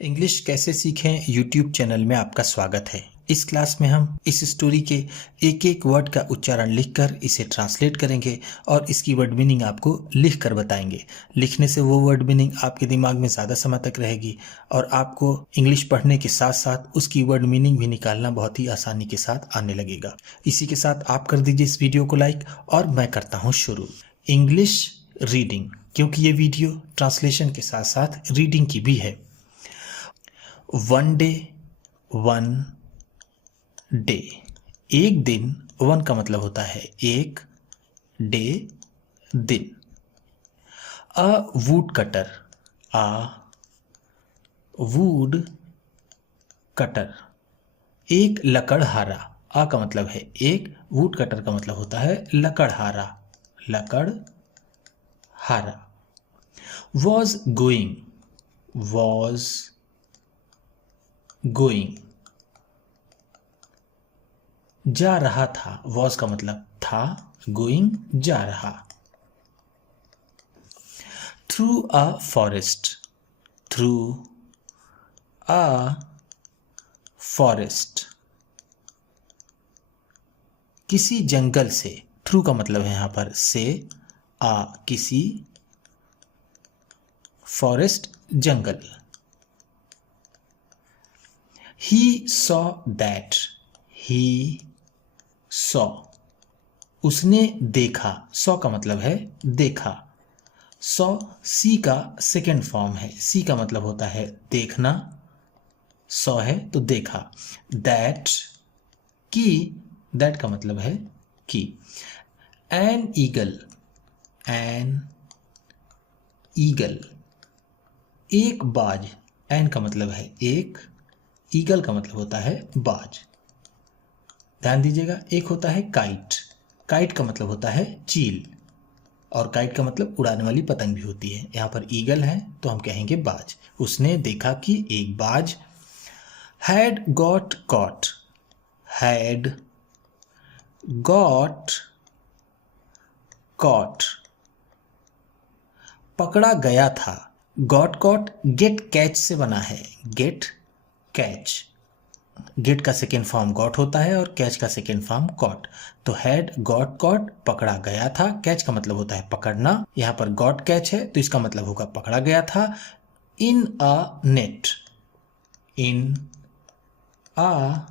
English कैसे सीखें YouTube channel में आपका स्वागत है। इस क्लास में हम इस स्टोरी के एक एक वर्ड का उच्चारण लिखकर इसे ट्रांसलेट करेंगे और इसकी वर्ड मीनिंग आपको लिख कर बताएंगे। लिखने से वो वर्ड मीनिंग आपके दिमाग में ज़्यादा समय तक रहेगी और आपको इंग्लिश पढ़ने के साथ साथ उसकी वर्ड मीनिंग भी निकालना बहुत ही आसानी के साथ आने लगेगा। इसी के साथ आप कर दीजिए इस वीडियो को लाइक और मैं करता हूँ शुरू। इंग्लिश रीडिंग, क्योंकि ये वीडियो ट्रांसलेशन के साथ साथ रीडिंग की भी है। वन डे, वन डे, एक दिन। वन का मतलब होता है एक, डे दिन। अ would cutter, uh would cutter, एक लकड़हारा। आ का मतलब है एक, वुड कटर का मतलब होता है लकड़हारा, लकड़हारा। वॉज गोइंग, वॉज गोइंग, जा रहा था। वॉज का मतलब था, गोइंग जा रहा। Through a forest, through a forest, किसी जंगल से। थ्रू का मतलब है यहां पर से, आ किसी, forest jungle. He saw that, he saw, उसने देखा। सॉ का मतलब है देखा। सॉ सी का सेकेंड फॉर्म है। सी का मतलब होता है देखना, सॉ है तो देखा। दैट की, दैट का मतलब है की। एन ईगल, एन ईगल, एक बाज। एन का मतलब है एक, ईगल का मतलब होता है बाज। ध्यान दीजिएगा, एक होता है काइट। काइट का मतलब होता है चील और काइट का मतलब उड़ाने वाली पतंग भी होती है। यहाँ पर ईगल है तो हम कहेंगे बाज। उसने देखा कि एक बाज। Had got caught, had got caught, पकड़ा गया था। गॉट कॉट गेट कैच से बना है, गेट कैच। गेट का सेकेंड फॉर्म गॉट होता है और कैच का सेकेंड फॉर्म कॉट। तो हैड गॉट कॉट, पकड़ा गया था। कैच का मतलब होता है पकड़ना, यहाँ पर गॉट कैच है तो इसका मतलब होगा पकड़ा गया था। इन अ नेट, इन अ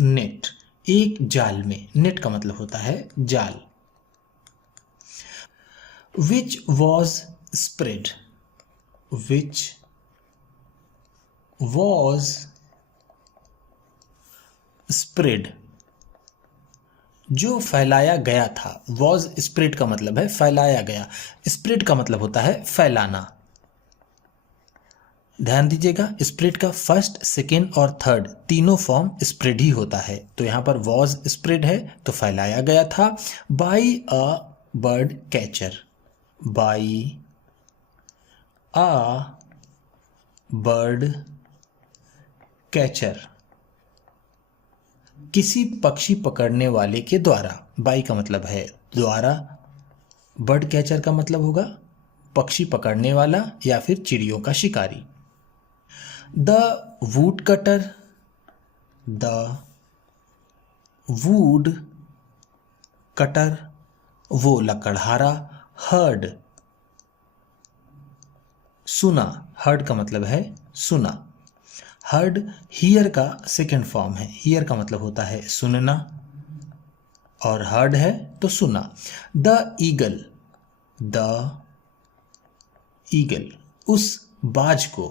नेट, एक जाल में। नेट का मतलब होता है जाल। Which was spread, which was spread, जो फैलाया गया था। वॉज स्प्रेड का मतलब है फैलाया गया। स्प्रेड का मतलब होता है फैलाना। ध्यान दीजिएगा, स्प्रेड का फर्स्ट, सेकेंड और थर्ड तीनों फॉर्म स्प्रेड ही होता है। तो यहां पर वॉज स्प्रेड है तो फैलाया गया था। By a bird catcher, by a bird catcher, किसी पक्षी पकड़ने वाले के द्वारा। बाई का मतलब है द्वारा, बर्ड कैचर का मतलब होगा पक्षी पकड़ने वाला या फिर चिड़ियों का शिकारी। The wood cutter, the wood cutter, वो लकड़हारा। हर्ड, सुना। हर्ड का मतलब है सुना। हर्ड हियर का सेकेंड फॉर्म है। हियर का मतलब होता है सुनना और हर्ड है तो सुना। द ईगल, द ईगल, उस बाज को।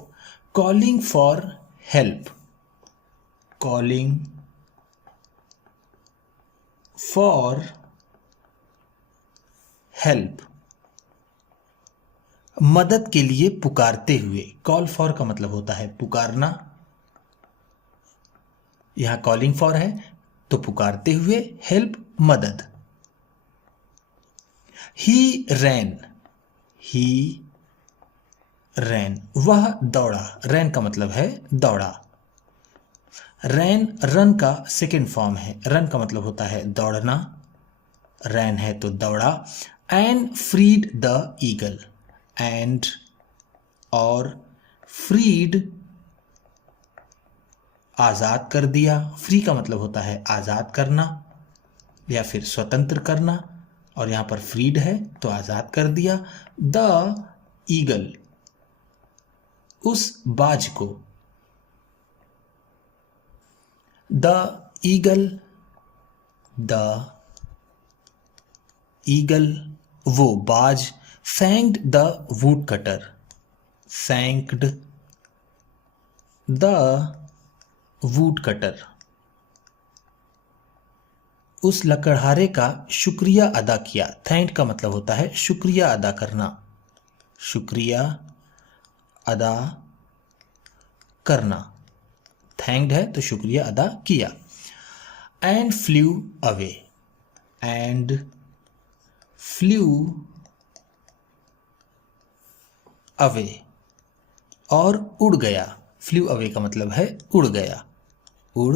Calling for help, calling for help, मदद के लिए पुकारते हुए। कॉल फॉर का मतलब होता है पुकारना, यहां कॉलिंग फॉर है तो पुकारते हुए, हेल्प मदद। ही रैन, ही रैन, वह दौड़ा। रैन का मतलब है दौड़ा। रैन रन का सेकेंड फॉर्म है। रन का मतलब होता है दौड़ना, रैन है तो दौड़ा। And freed the eagle, and और फ्रीड आजाद कर दिया। फ्री का मतलब होता है आजाद करना या फिर स्वतंत्र करना, और यहां पर फ्रीड है तो आजाद कर दिया। द ईगल उस बाज को। द ईगल, द ईगल वो बाज। Thanked the wood cutter, thanked the wood cutter उस लकड़हारे का शुक्रिया अदा किया। थैंक का मतलब होता है शुक्रिया अदा करना, शुक्रिया अदा करना। थैंक्ड है तो शुक्रिया अदा किया। And flew away, and flew away और उड़ गया। फ्ल्यू अवे का मतलब है उड़ गया, उड़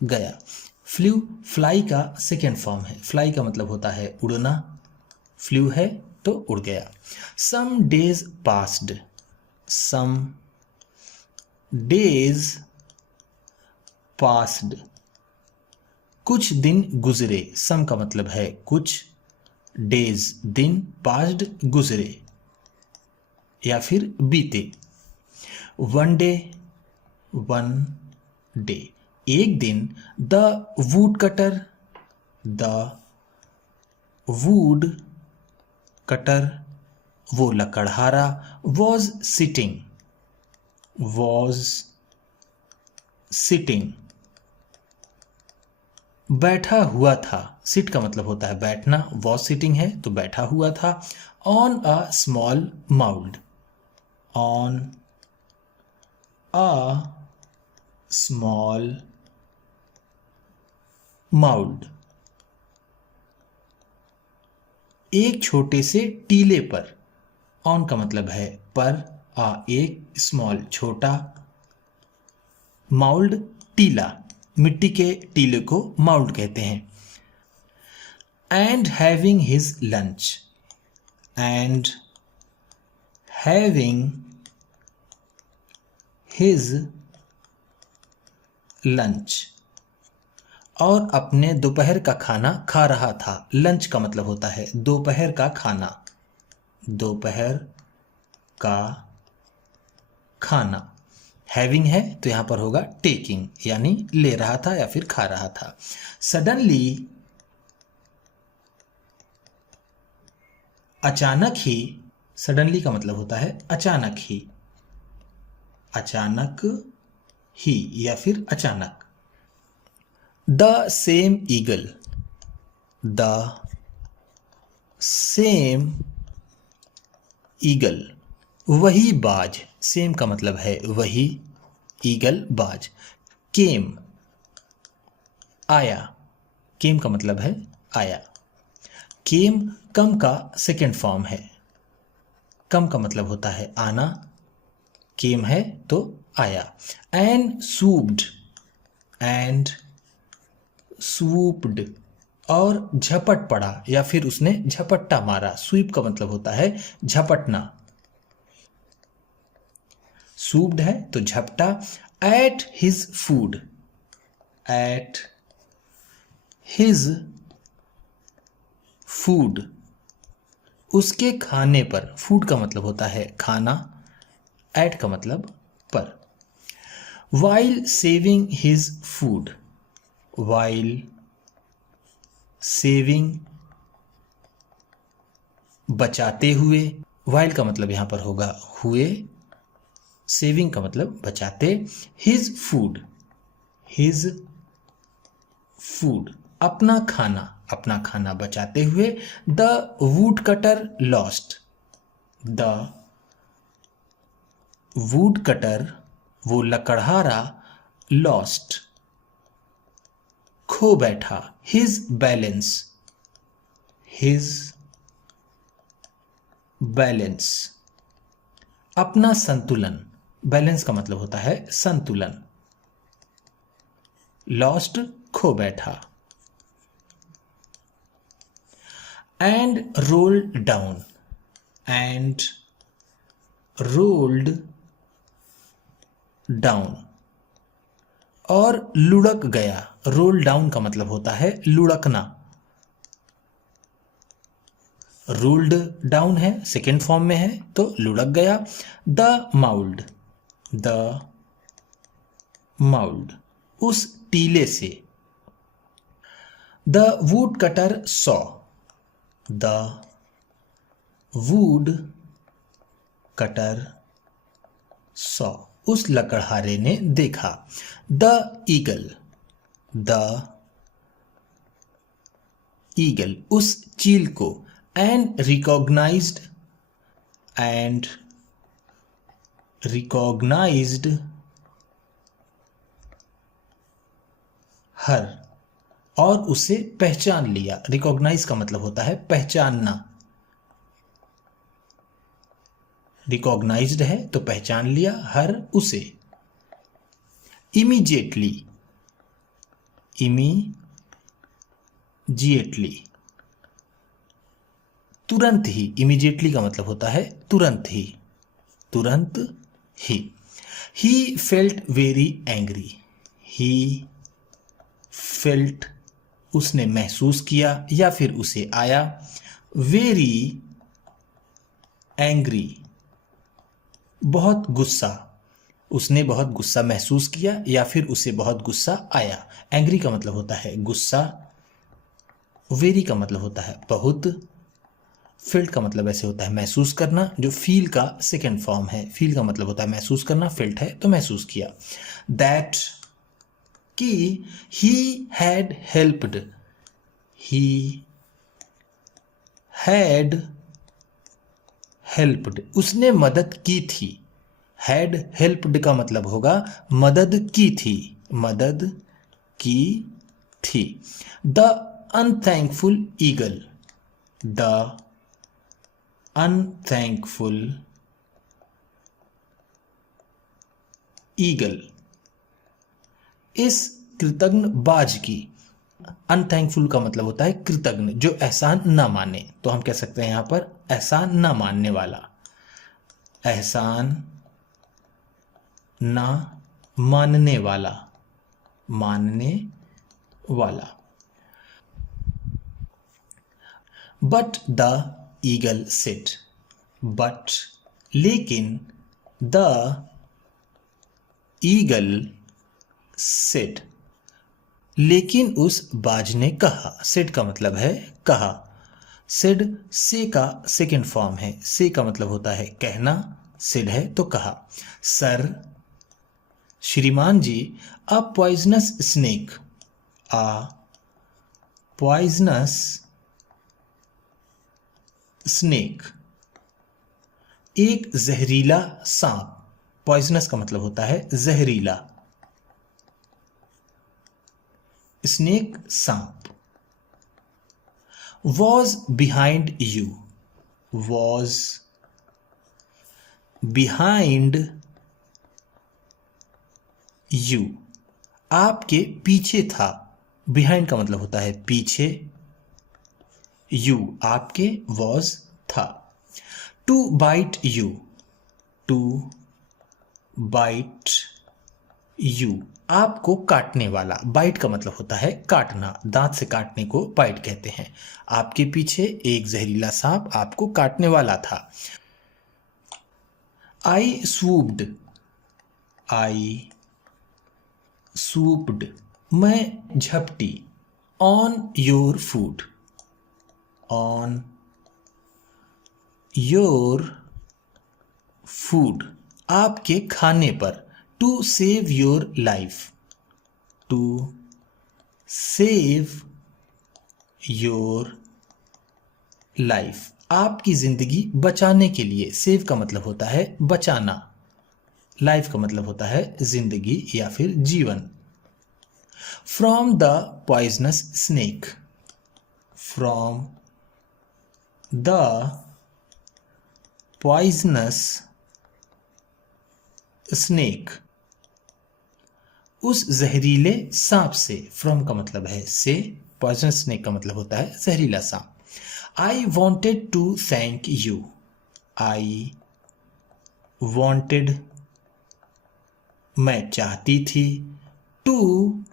गया। फ्ल्यू फ्लाई का सेकेंड फॉर्म है। फ्लाई का मतलब होता है उड़ना, फ्ल्यू है तो उड़ गया। Some days passed, some days passed कुछ दिन गुजरे। सम का मतलब है कुछ, डेज दिन, पास्ड गुजरे या फिर बीते। वन डे, वन डे एक दिन। The wood cutter, the wood cutter वो लकड़हारा। वॉज सिटिंग, वॉज सिटिंग बैठा हुआ था। सिट का मतलब होता है बैठना, वॉज सिटिंग है तो बैठा हुआ था। On a small mould, on a small mould एक छोटे से टीले पर। ऑन का मतलब है पर, एक स्मॉल छोटा, माउल्ड टीला, मिट्टी के टीले को माउल्ड कहते हैं। And having his lunch, and having his lunch और अपने दोपहर का खाना खा रहा था। लंच का मतलब होता है दोपहर का खाना, दोपहर का खाना। हैविंग है तो यहां पर होगा टेकिंग, यानी ले रहा था या फिर खा रहा था। सडनली अचानक ही, सडनली का मतलब होता है अचानक ही, अचानक ही या फिर अचानक। The same eagle, the same eagle वही बाज। सेम का मतलब है वही, ईगल बाज। केम आया, केम का मतलब है आया। केम कम का सेकेंड फॉर्म है। कम का मतलब होता है आना, केम है तो आया। एंड सूप्ड, एंड स्वूप्ड और झपट पड़ा या फिर उसने झपट्टा मारा। स्वीप का मतलब होता है झपटना, सूप्ड है तो झपटा। At his food, at his food उसके खाने पर। फूड का मतलब होता है खाना, एट का मतलब पर। While saving his food, while saving बचाते हुए। वाइल का मतलब यहां पर होगा हुए, सेविंग का मतलब बचाते। हिज फूड, हिज फूड अपना खाना, अपना खाना बचाते हुए। The wood cutter lost, the wood cutter वो लकड़हारा। लॉस्ट खो बैठा। हिज बैलेंस, हिज बैलेंस अपना संतुलन। बैलेंस का मतलब होता है संतुलन। लॉस्ट खो बैठा। And rolled down, and rolled down. और लुढ़क गया, रोल डाउन का मतलब होता है लुढ़कना। रोल्ड डाउन है, सेकेंड फॉर्म में है तो लुढ़क गया। द माउल्ड, द माउल्ड, उस टीले से। The wood cutter saw, the wood cutter saw, उस लकड़हारे ने देखा। द ईगल, द ईगल, उस चील को। एंड रिकॉग्नाइज्ड, एंड रिकॉग्नाइज्ड हर, और उसे पहचान लिया। रिकॉग्नाइज का मतलब होता है पहचानना। रिकॉग्नाइज्ड है तो पहचान लिया, हर उसे। इमीजिएटली, इमीजिएटली, तुरंत ही। इमीजिएटली का मतलब होता है तुरंत ही, तुरंत ही। He felt very angry, he felt, उसने महसूस किया या फिर उसे आया। वेरी एंग्री, बहुत गुस्सा, उसने बहुत गुस्सा महसूस किया या फिर उसे बहुत गुस्सा आया। एंग्री का मतलब होता है गुस्सा, वेरी का मतलब होता है बहुत, फेल्ट का मतलब ऐसे होता है महसूस करना, जो फील का सेकेंड फॉर्म है। फील का मतलब होता है महसूस करना, फेल्ट है तो महसूस किया। दैट, कि he had helped, he had helped, उसने मदद की थी। हैड हेल्प्ड का मतलब होगा मदद की थी, मदद की थी। द अनथैंकफुल ईगल, द अनथैंकफुल ईगल, इस कृतज्ञ बाज की। अनथैंकफुल का मतलब होता है कृतज्ञ, जो एहसान ना माने। तो हम कह सकते हैं यहां पर एहसान ना मानने वाला, एहसान ना मानने वाला, मानने वाला। But the eagle said, but, लेकिन, द ईगल सेड, लेकिन उस बाज ने कहा। सेड का मतलब है कहा। सेड से का सेकेंड फॉर्म है। से का मतलब होता है कहना, सेड है तो कहा। सर, श्रीमान जी, a poisonous snake, a poisonous snake, एक जहरीला सांप। पॉइजनस का मतलब होता है जहरीला, स्नेक सांप। Was behind you, was behind you, आपके पीछे था। बिहाइंड का मतलब होता है पीछे, यू आपके, वॉज था। To bite you, to bite you, आपको काटने वाला। बाइट का मतलब होता है काटना, दांत से काटने को बाइट कहते हैं। आपके पीछे एक जहरीला सांप आपको काटने वाला था। आई स्वूप्ड, आई स्वूप्ड, मैं झपटी। On your food, on your food, आपके खाने पर। To save your life, to save your life, आपकी जिंदगी बचाने के लिए। सेव का मतलब होता है बचाना, लाइफ का मतलब होता है जिंदगी या फिर जीवन। From the poisonous snake, from the poisonous snake, उस जहरीले सांप से। फ्रॉम का मतलब है से, पॉइजनस स्नेक का मतलब होता है जहरीला सांप। I wanted to thank you, I wanted मैं चाहती थी, टू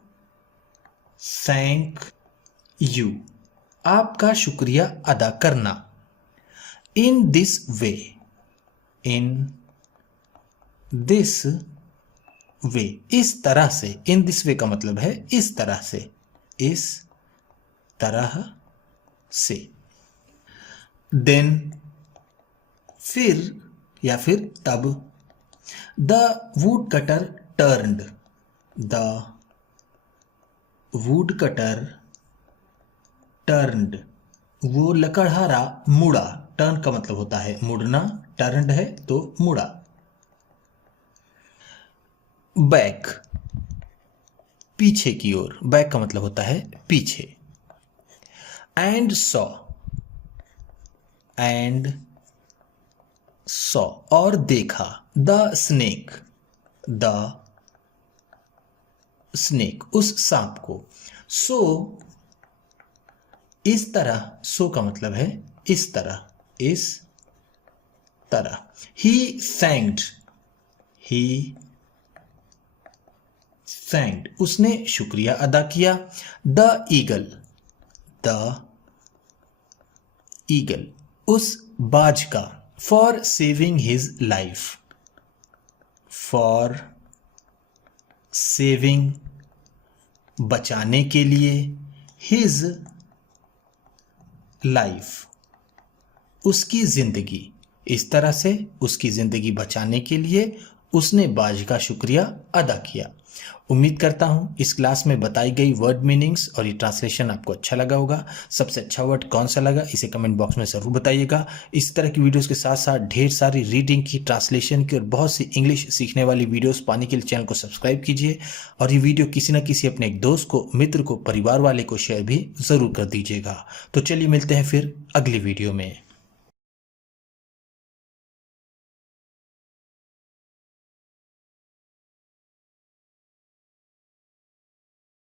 थैंक यू, आपका शुक्रिया अदा करना। In this way, in this way, इस तरह से। इन दिस वे का मतलब है इस तरह से, इस तरह से। देन, फिर या फिर तब। The wood cutter turned, the wood cutter turned, वो लकड़हारा मुड़ा। टर्न का मतलब होता है मुड़ना, टर्न्ड है तो मुड़ा। बैक, पीछे की ओर, बैक का मतलब होता है पीछे। एंड सॉ, एंड सॉ, और देखा। द स्नेक, द स्नेक, उस सांप को। सो, इस तरह, सो का मतलब है इस तरह, इस तरह। ही थैंक्ड, ही थैंक्ड, उसने शुक्रिया अदा किया। द ईगल, द ईगल, उस बाज का। For saving his life, for saving, बचाने के लिए। हिज लाइफ, उसकी जिंदगी। इस तरह से उसकी जिंदगी बचाने के लिए उसने बाज का शुक्रिया अदा किया। उम्मीद करता हूं इस क्लास में बताई गई वर्ड मीनिंग्स और ये ट्रांसलेशन आपको अच्छा लगा होगा। सबसे अच्छा वर्ड कौन सा लगा इसे कमेंट बॉक्स में ज़रूर बताइएगा। इस तरह की वीडियोस के साथ साथ ढेर सारी रीडिंग की, ट्रांसलेशन की और बहुत सी इंग्लिश सीखने वाली वीडियोस पाने के लिए चैनल को सब्सक्राइब कीजिए और ये वीडियो किसी न किसी अपने एक दोस्त को, मित्र को, परिवार वाले को शेयर भी ज़रूर कर दीजिएगा। तो चलिए मिलते हैं फिर अगली वीडियो में।